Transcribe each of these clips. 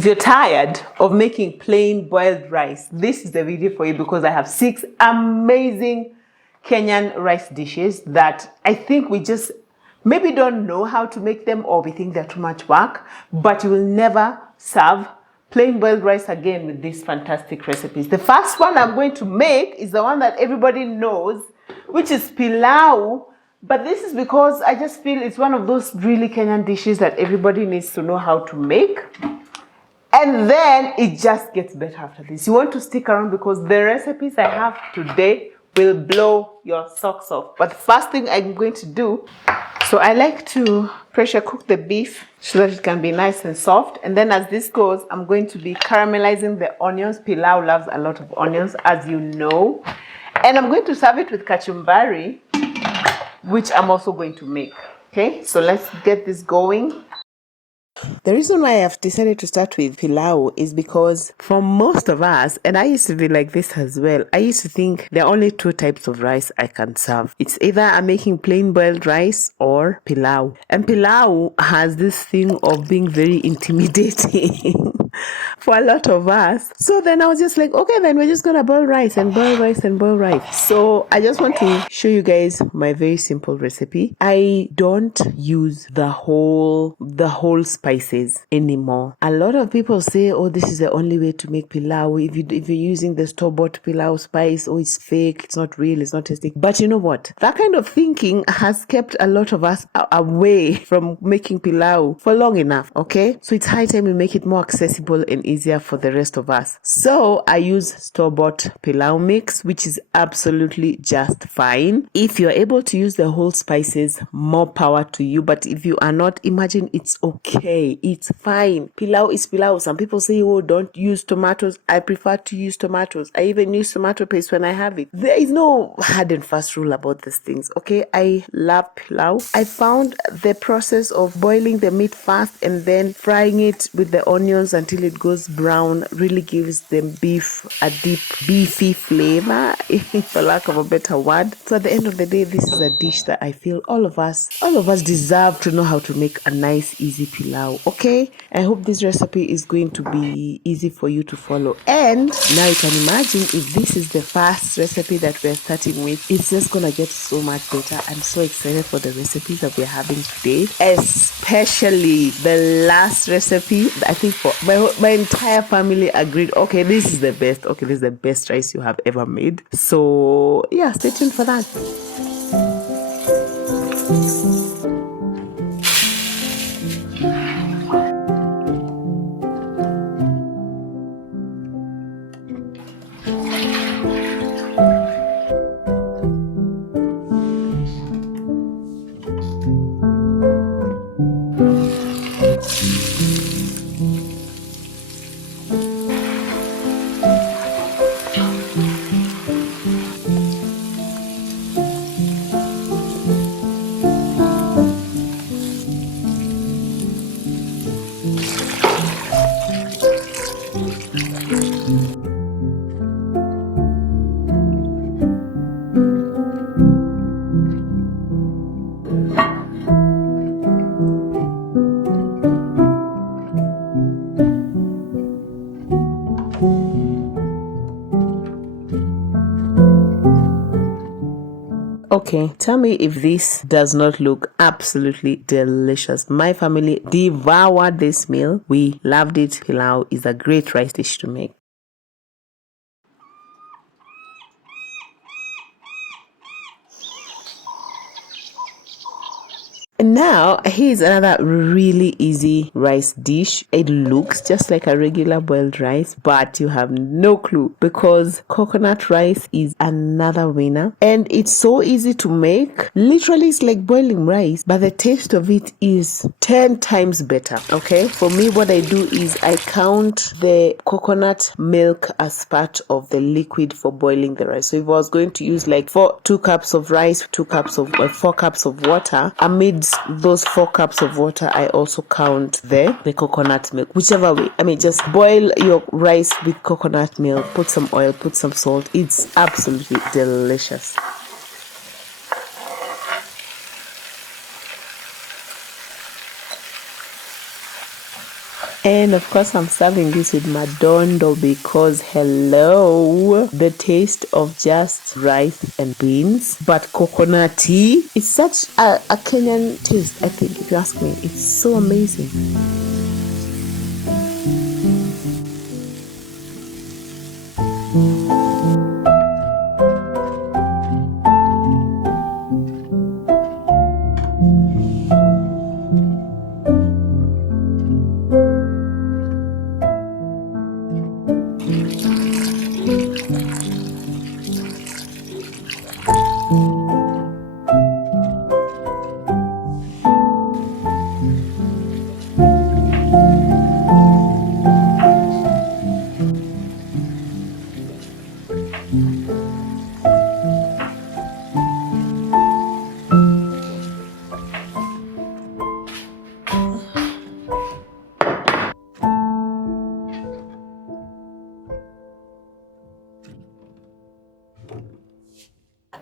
If you're tired of making plain boiled rice, this is the video for you, because I have 6 amazing Kenyan rice dishes that I think we just maybe don't know how to make them, or we think they're too much work, but you will never serve plain boiled rice again with these fantastic recipes. The first one I'm going to make is the one that everybody knows, which is pilau. But this is because I just feel it's one of those really Kenyan dishes that everybody needs to know how to make. And then it just gets better after this. You want to stick around because the recipes I have today will blow your socks off. But the first thing I'm going to do, so I like to pressure cook the beef so that it can be nice and soft. And then as this goes, I'm going to be caramelizing the onions. Pilau loves a lot of onions, as you know. And I'm going to serve it with kachumbari, which I'm also going to make. Okay, so let's get this going. The reason why I've decided to start with pilau is because for most of us, and I used to be like this as well, I used to think there are only 2 types of rice I can serve. It's either I'm making plain boiled rice or pilau. And pilau has this thing of being very intimidating for a lot of us. So then I was just like, okay, then we're just gonna boil rice and boil rice and boil rice. So I just want to show you guys my very simple recipe. I don't use the whole spices anymore. A lot of people say, oh, this is the only way to make pilau. If you're using the store-bought pilau spice, oh, it's fake, it's not real, it's not tasty. But you know what? That kind of thinking has kept a lot of us away from making pilau for long enough, okay? So it's high time we make it more accessible and easier for the rest of us. So I use store-bought pilau mix, which is absolutely just fine. If you're able to use the whole spices, more power to you. But if you are not, imagine it's okay. It's fine. Pilau is pilau. Some people say, oh, don't use tomatoes. I prefer to use tomatoes. I even use tomato paste when I have it. There is no hard and fast rule about these things, okay? I love pilau. I found the process of boiling the meat first and then frying it with the onions until it goes brown really gives the beef a deep beefy flavor, for lack of a better word. So at the end of the day, this is a dish that I feel all of us deserve to know how to make a nice, easy pilau, okay? I hope this recipe is going to be easy for you to follow. And now you can imagine, if this is the first recipe that we're starting with, it's just gonna get so much better. I'm so excited for the recipes that we're having today, especially the last recipe. I think for my entire family agreed, okay, this is the best. Okay, this is the best rice you have ever made. So yeah, stay tuned for that. Okay, tell me if this does not look absolutely delicious. My family devoured this meal. We loved it. Pilau is a great rice dish to make. And now, here's another really easy rice dish. It looks just like a regular boiled rice, but you have no clue because coconut rice is another winner. And it's so easy to make. Literally, it's like boiling rice, but the taste of it is 10 times better, okay? For me, what I do is I count the coconut milk as part of the liquid for boiling the rice. So if I was going to use like 2 cups of rice, 4 cups of water, amidst those 4 cups of water, I also count the coconut milk, whichever way. I mean, just boil your rice with coconut milk, put some oil, put some salt. It's absolutely delicious. And of course, I'm serving this with madondo because hello, the taste of just rice and beans, but coconutty. It's such a Kenyan taste, I think, if you ask me. It's so amazing.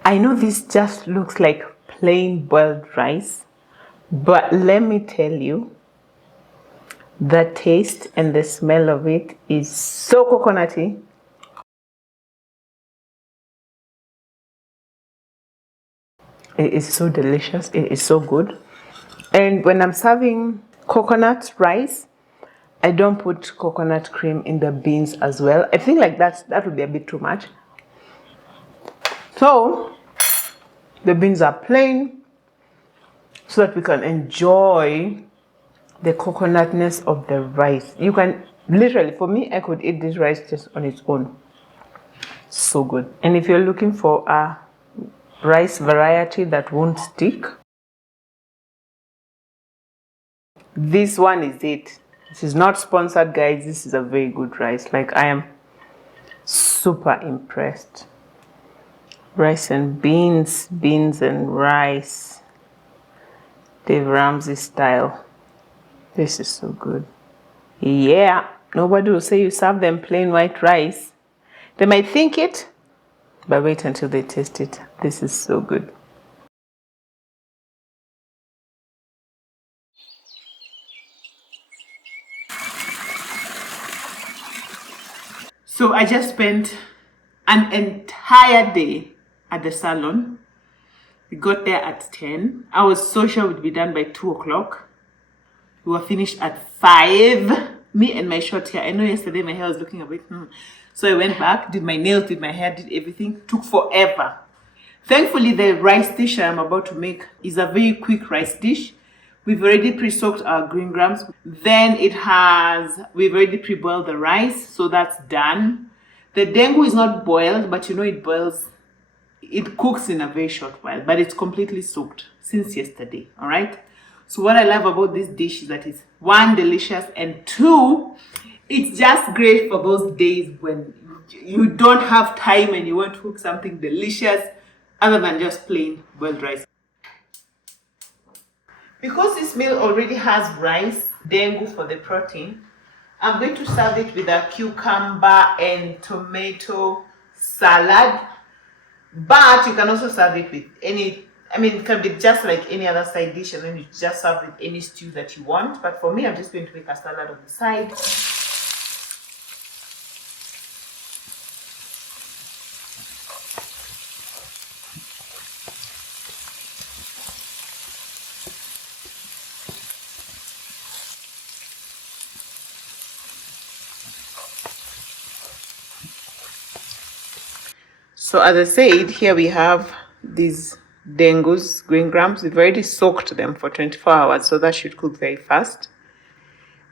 I know this just looks like plain boiled rice, but let me tell you, the taste and the smell of it is so coconutty. It is so delicious. It is so good. And when I'm serving coconut rice, I don't put coconut cream in the beans as well. I think like that would be a bit too much. So the beans are plain so that we can enjoy the coconutness of the rice. You can literally, for me, I could eat this rice just on its own. So good. And if you're looking for a rice variety that won't stick, this one is it. This is not sponsored, guys. This is a very good rice. Like, I am super impressed. Rice and beans, beans and rice. Dave Ramsey style. This is so good. Yeah, nobody will say you serve them plain white rice. They might think it, but wait until they taste it. This is so good. So I just spent an entire day at the salon. We got there at 10. I was so sure we'd be done by 2 o'clock. We were finished at 5. Me and my short hair. I know yesterday my hair was looking a bit, So I went back, did my nails, did my hair, did everything. Took forever. Thankfully, the rice dish that I'm about to make is a very quick rice dish. We've already pre-soaked our green grams. Then we've already pre-boiled the rice, so that's done. The dengu is not boiled, but you know it boils. It cooks in a very short while, but it's completely soaked since yesterday, all right? So what I love about this dish is that it's 1, delicious, and 2, it's just great for those days when you don't have time and you want to cook something delicious other than just plain boiled rice. Because this meal already has rice, dengu for the protein, I'm going to serve it with a cucumber and tomato salad. But you can also serve it with it can be just like any other side dish, and then you just serve with any stew that you want. But for me, I'm just going to make a salad on the side. So as I said, here we have these dengus, green grams. We've already soaked them for 24 hours, so that should cook very fast.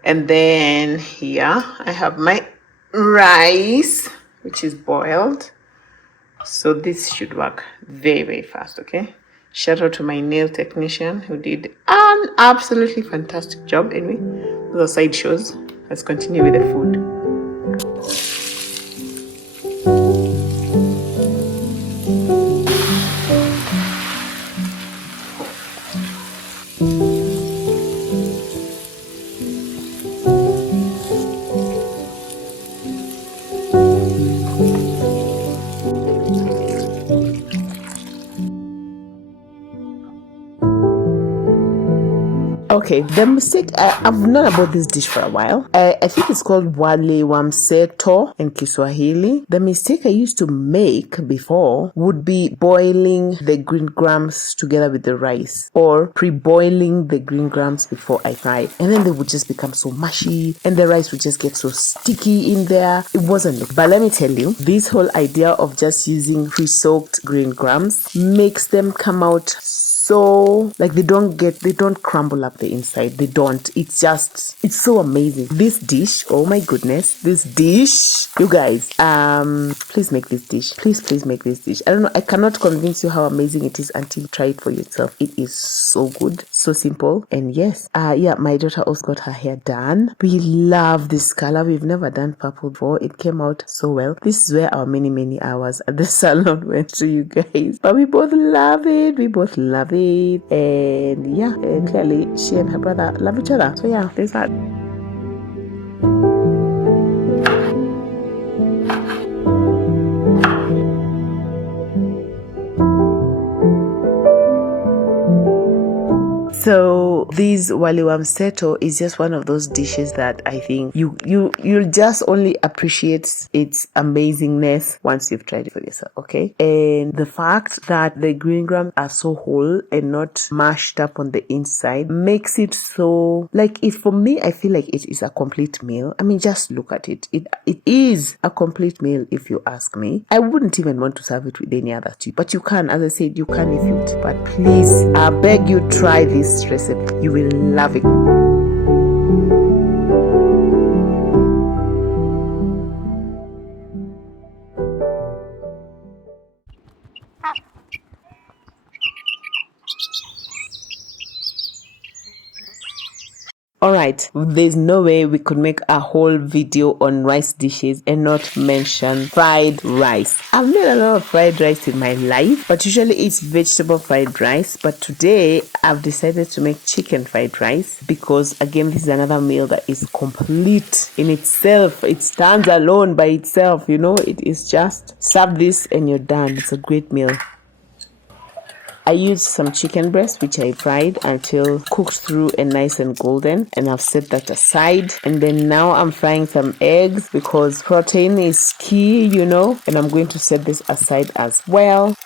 And then here I have my rice, which is boiled. So this should work very, very fast, okay? Shout out to my nail technician who did an absolutely fantastic job. Anyway, those are side shows. Let's continue with the food. Okay, the mistake, I've known about this dish for a while. I think it's called wali wa mseto in Kiswahili. The mistake I used to make before would be boiling the green grams together with the rice, or pre-boiling the green grams before I fry. And then they would just become so mushy and the rice would just get so sticky in there. It wasn't. But let me tell you, this whole idea of just using pre-soaked green grams makes them come out so like they don't crumble up the inside. They don't. It's so amazing. This dish, oh my goodness, this dish, you guys, please make this dish. Please make this dish. I don't know, I cannot convince you how amazing it is until you try it for yourself. It is so good, so simple. And yes, yeah, my daughter also got her hair done. We love this color. We've never done purple before. It came out so well. This is where our many hours at the salon went to, you guys. But we both love it. And yeah, and clearly she and her brother love each other. So yeah, there's that. So this wali wa mseto is just one of those dishes that I think you'll just only appreciate its amazingness once you've tried it for yourself, okay? And the fact that the green grams are so whole and not mashed up on the inside makes it so, like, it, for me, I feel like it is a complete meal. I mean, just look at it. It is a complete meal if you ask me. I wouldn't even want to serve it with any other tea, but you can, as I said, you can if you, but please, I beg you, try this recipe. You will love it. Alright, there's no way we could make a whole video on rice dishes and not mention fried rice. I've made a lot of fried rice in my life, but usually it's vegetable fried rice. But today I've decided to make chicken fried rice because, again, this is another meal that is complete in itself. It stands alone by itself, you know. It is just serve this and you're done. It's a great meal. I used some chicken breast, which I fried until cooked through and nice and golden, and I've set that aside. And then now I'm frying some eggs because protein is key, you know, and I'm going to set this aside as well.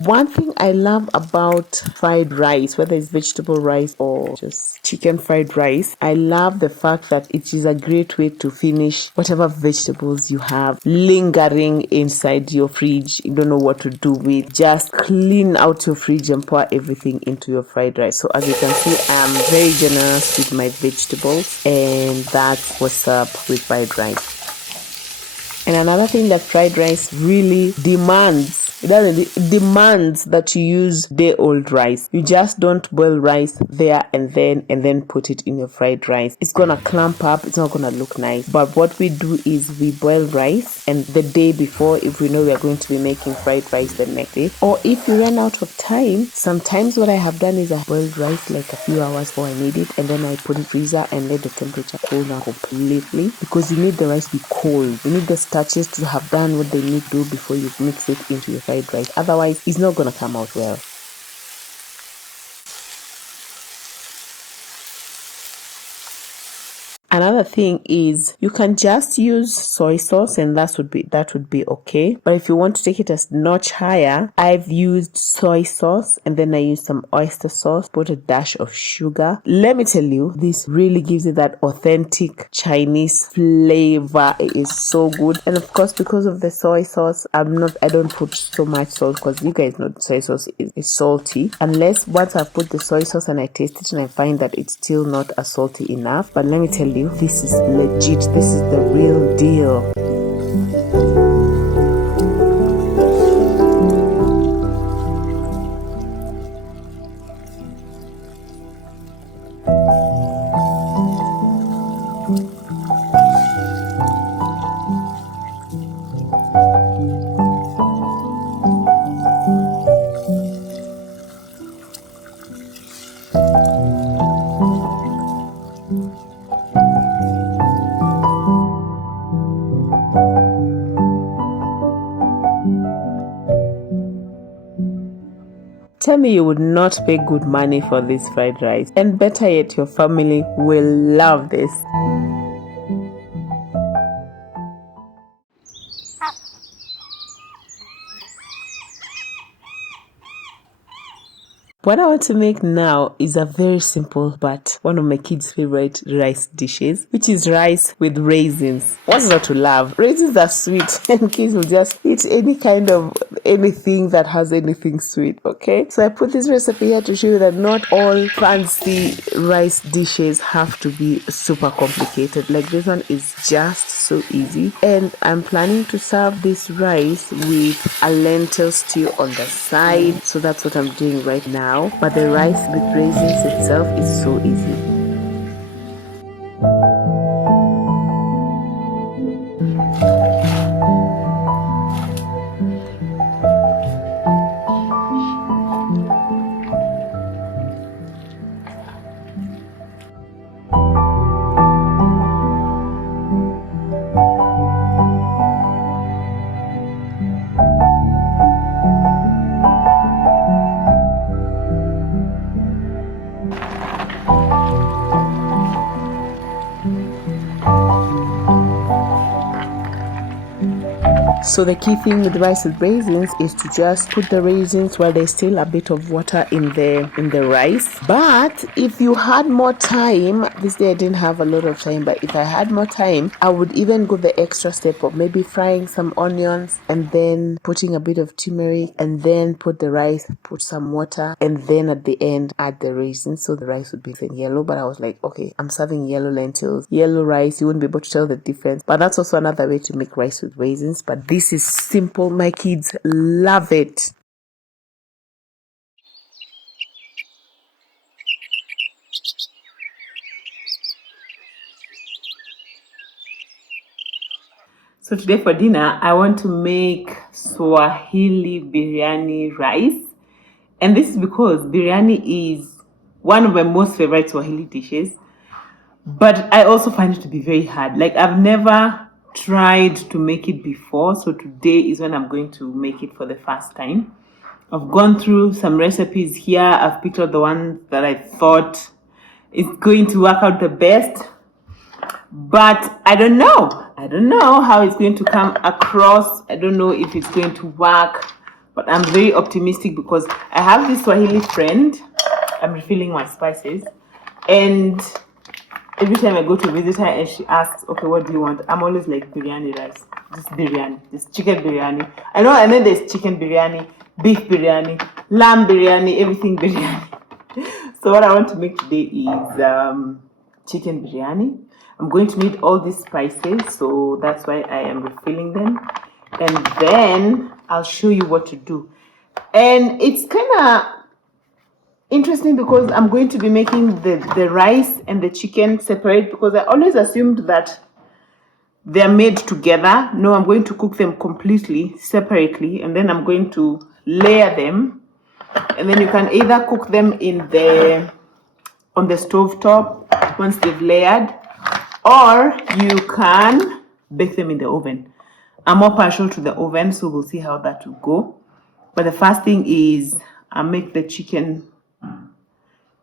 One thing I love about fried rice, whether it's vegetable rice or just chicken fried rice, I love the fact that it is a great way to finish whatever vegetables you have lingering inside your fridge. You don't know what to do with. Just clean out your fridge and pour everything into your fried rice. So as you can see, I'm very generous with my vegetables, and that's what's up with fried rice. And another thing that fried rice really demands, it demands that you use day-old rice. You just don't boil rice there and then put it in your fried rice. It's gonna clump up, it's not gonna look nice. But what we do is we boil rice, and the day before, if we know we are going to be making fried rice the next day, or if you run out of time, sometimes what I have done is I boiled rice like a few hours before I need it, and then I put it in freezer and let the temperature cool down completely, because you need the rice to be cold. You need the starches to have done what they need to do before you mix it into your fried rice. Otherwise, it's not going to come out well. Another thing is you can just use soy sauce, and that would be okay. But if you want to take it a notch higher, I've used soy sauce, and then I used some oyster sauce, put a dash of sugar. Let me tell you, this really gives it that authentic Chinese flavor. It is so good. And of course, because of the soy sauce, I don't put so much salt, because you guys know soy sauce is salty. Unless once I've put the soy sauce and I taste it and I find that it's still not as salty enough. But let me tell you, this is legit. This is the real deal. Tell me you would not pay good money for this fried rice. And better yet, your family will love this. What I want to make now is a very simple but one of my kids' favorite rice dishes, which is rice with raisins. What's not to love? Raisins are sweet and kids will just eat any kind of anything that has anything sweet, okay? So I put this recipe here to show you that not all fancy rice dishes have to be super complicated. Like this one is just so easy. And I'm planning to serve this rice with a lentil stew on the side. So that's what I'm doing right now. But the rice with raisins itself is so easy. So the key thing with rice with raisins is to just put the raisins while there's still a bit of water in the rice. But if you had more time, this day I didn't have a lot of time, but if I had more time, I would even go the extra step of maybe frying some onions and then putting a bit of turmeric and then put the rice, put some water, and then at the end add the raisins so the rice would be yellow. But I was like, okay, I'm serving yellow lentils, yellow rice, you wouldn't be able to tell the difference. But that's also another way to make rice with raisins. But this is simple. My kids love it. So today for dinner, I want to make Swahili biryani rice. And this is because biryani is one of my most favorite Swahili dishes. But I also find it to be very hard. Like I've never tried to make it before. So today is when I'm going to make it for the first time. I've gone through some recipes here. I've picked out the one that I thought is going to work out the best. But I don't know. I don't know how it's going to come across. I don't know if it's going to work. But I'm very optimistic because I have this Swahili friend. I'm refilling my spices. And every time I go to visit her and she asks, okay, what do you want? I'm always like biryani rice. Just biryani. Just chicken biryani. I know there's chicken biryani, beef biryani, lamb biryani, everything biryani. So what I want to make today is chicken biryani. I'm going to need all these spices, so that's why I am refilling them. And then I'll show you what to do. And it's kind of interesting because I'm going to be making the rice and the chicken separate because I always assumed that they're made together. No, I'm going to cook them completely separately and then I'm going to layer them. And then you can either cook them on the stove top once they've layered, or you can bake them in the oven. I'm more partial to the oven, so we'll see how that will go. But the first thing is I make the chicken.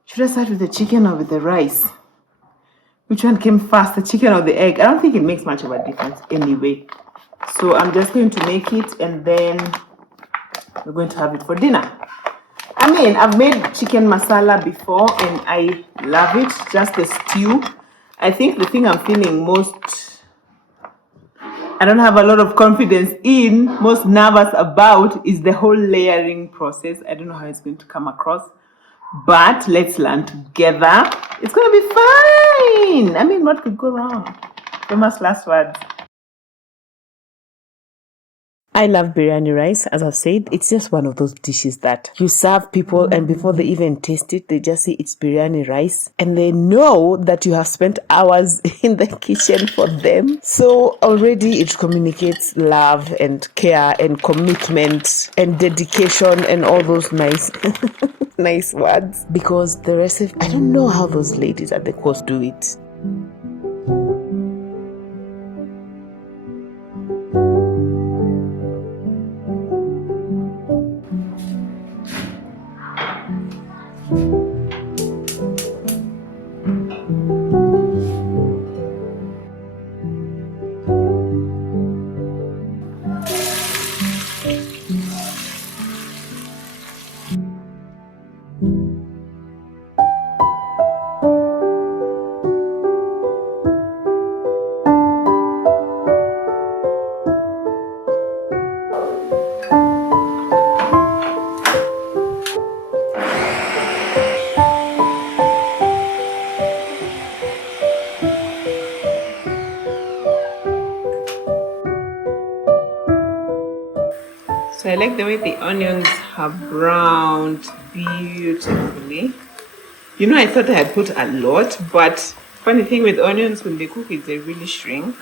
Should I start with the chicken or with the rice? Which one came first, the chicken or the egg? I don't think it makes much of a difference anyway. So I'm just going to make it and then we're going to have it for dinner. I mean, I've made chicken masala before and I love it, just the stew. I think the thing I'm feeling I don't have a lot of confidence in, most nervous about, is the whole layering process. I don't know how it's going to come across, but let's learn together. It's going to be fine. I mean, what could go wrong? Famous last words. I love biryani rice. As I've said, it's just one of those dishes that you serve people and before they even taste it, they just say it's biryani rice and they know that you have spent hours in the kitchen for them. So already it communicates love and care and commitment and dedication and all those nice nice words. Because the recipe, I don't know how those ladies at the coast do it. So I like the way the onions have browned beautifully. You know, I thought I had put a lot, but funny thing with onions, when they cook it, they really shrink.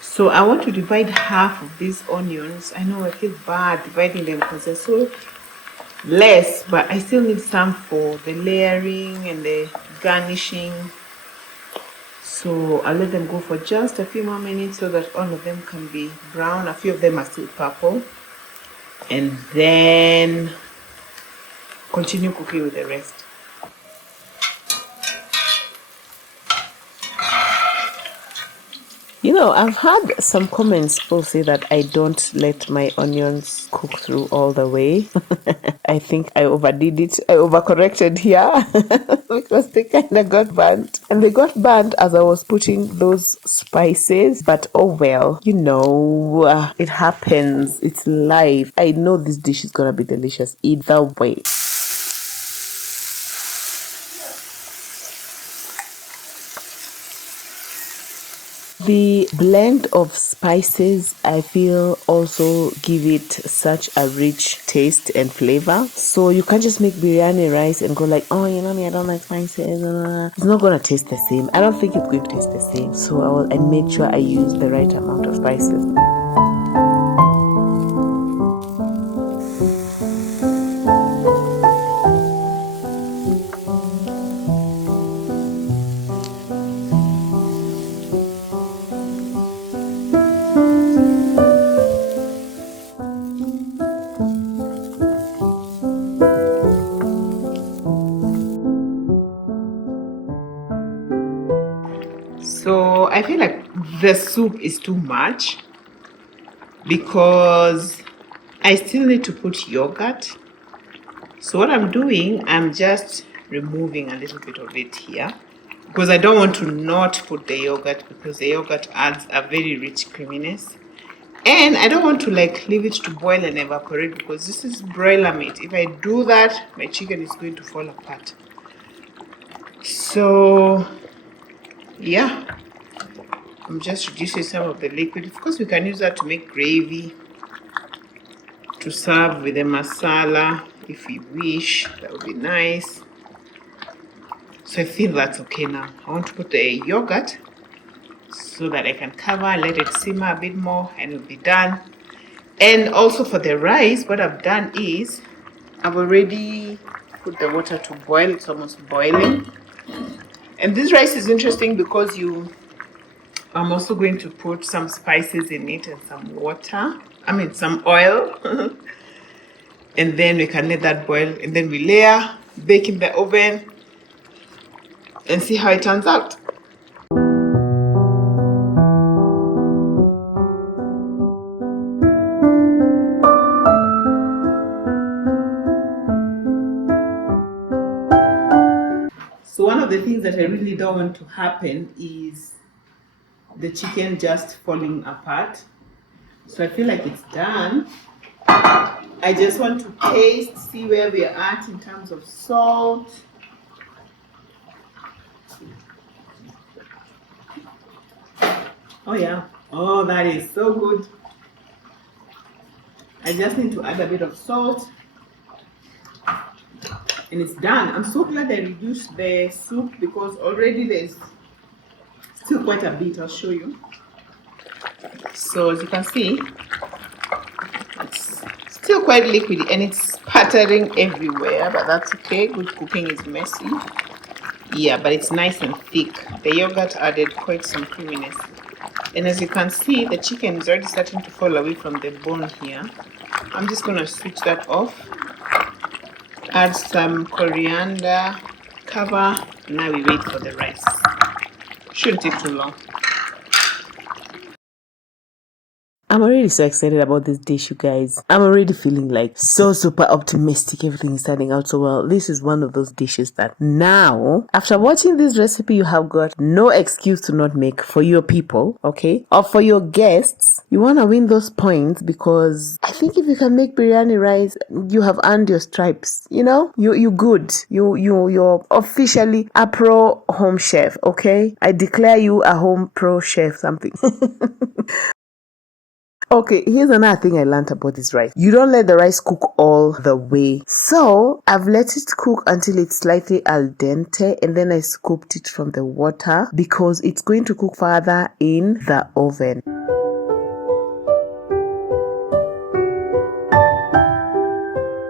So I want to divide half of these onions. I know I feel bad dividing them because they're so less, but I still need some for the layering and the garnishing. So I'll let them go for just a few more minutes so that all of them can be brown. A few of them are still purple. And then continue cooking with the rest. You know, I've had some comments people say that I don't let my onions cook through all the way. I think I overdid it. I overcorrected here because they kind of got burnt. And they got burnt as I was putting those spices. But oh well, you know, it happens. It's life. I know this dish is going to be delicious either way. The blend of spices, I feel, also give it such a rich taste and flavor. So you can't just make biryani rice and go like, oh, you know me, I don't like spices. It's not going to taste the same. I don't think it's going to taste the same. So I made sure I used the right amount of spices. So I feel like the soup is too much because I still need to put yogurt. So what I'm doing, I'm just removing a little bit of it here because I don't want to not put the yogurt because the yogurt adds a very rich creaminess. And I don't want to like leave it to boil and evaporate because this is broiler meat. If I do that, my chicken is going to fall apart. So yeah, I'm just reducing some of the liquid. Of course, we can use that to make gravy, to serve with the masala if we wish. That would be nice. So I feel that's okay now. I want to put the yogurt so that I can cover, let it simmer a bit more, and it'll be done. And also for the rice, what I've done is I've already put the water to boil. It's almost boiling. And this rice is interesting because I'm also going to put some spices in it and some water. Some oil. And then we can let that boil. And then we layer, bake in the oven, and see how it turns out. So one of the things that I really don't want to happen is the chicken just falling apart. So I feel like it's done. I just want to taste, see where we're at in terms of salt. Oh yeah, oh that is so good. I just need to add a bit of salt. And it's done. I'm so glad I reduced the soup because already there's still quite a bit. I'll show you. So as you can see, it's still quite liquidy and it's spattering everywhere, but that's okay. Good cooking is messy. Yeah, but it's nice and thick. The yogurt added quite some creaminess. And as you can see, the chicken is already starting to fall away from the bone here. I'm just going to switch that off. Add some coriander, cover. Now we wait for the rice. Shouldn't take too long. I'm already so excited about this dish, you guys. I'm already feeling like so super optimistic. Everything is turning out so well. This is one of those dishes that now, after watching this recipe, you have got no excuse to not make for your people, okay? Or for your guests. You want to win those points because I think if you can make biryani rice, you have earned your stripes. You know, you good. You're officially a pro home chef, okay? I declare you a home pro chef, something. Okay, here's another thing I learned about this rice. You don't let the rice cook all the way. So I've let it cook until it's slightly al dente, and then I scooped it from the water because it's going to cook further in the oven.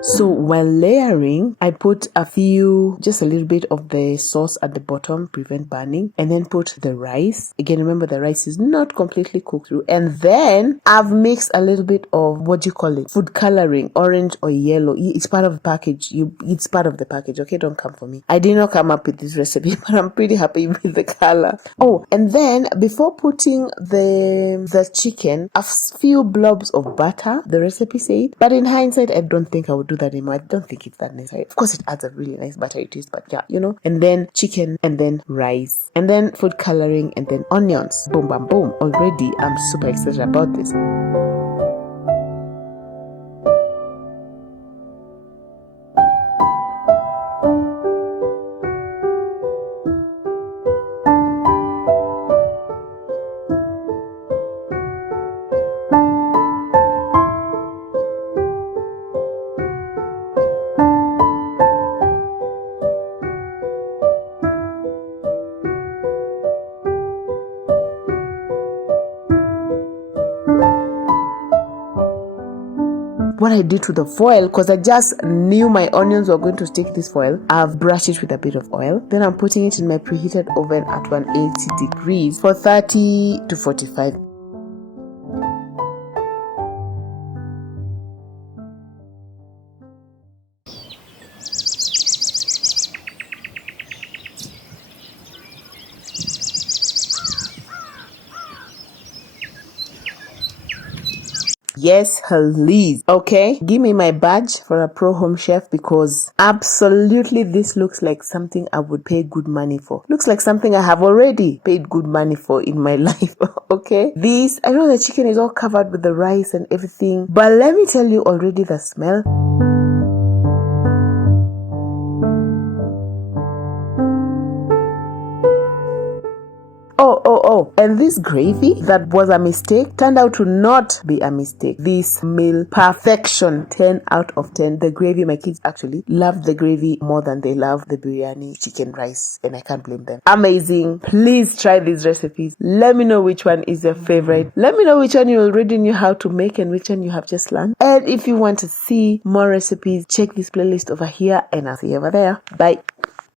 So while layering, I put just a little bit of the sauce at the bottom, prevent burning, and then put the rice. Again, remember the rice is not completely cooked through. And then I've mixed a little bit of, what do you call it? Food coloring, orange or yellow. It's part of the package. It's part of the package, okay? Don't come for me. I did not come up with this recipe, but I'm pretty happy with the color. Oh, and then before putting the chicken, a few blobs of butter, the recipe said. But in hindsight, I don't think I would do that anymore. I don't think it's that necessary. Of course, it adds a really nice buttery taste, but yeah, you know. And then chicken, and then rice, and then food coloring, and then onions. Boom, bam, boom. Already, I'm super excited about this. What I did to the foil, because I just knew my onions were going to stick this foil, I've brushed it with a bit of oil. Then I'm putting it in my preheated oven at 180 degrees for 30 to 45. Yes, please. Okay, give me my badge for a pro home chef, because absolutely this looks like something I would pay good money for. Looks like something I have already paid good money for in my life. Okay, this, I know the chicken is all covered with the rice and everything, but let me tell you already the smell. Oh, and this gravy that was a mistake turned out to not be a mistake. This meal, perfection, 10 out of 10. The gravy, my kids actually loved the gravy more than they love the biryani chicken rice, and I can't blame them. Amazing. Please try these recipes. Let me know which one is your favorite. Let me know which one you already knew how to make and which one you have just learned. And if you want to see more recipes, check this playlist over here, and I'll see you over there. Bye.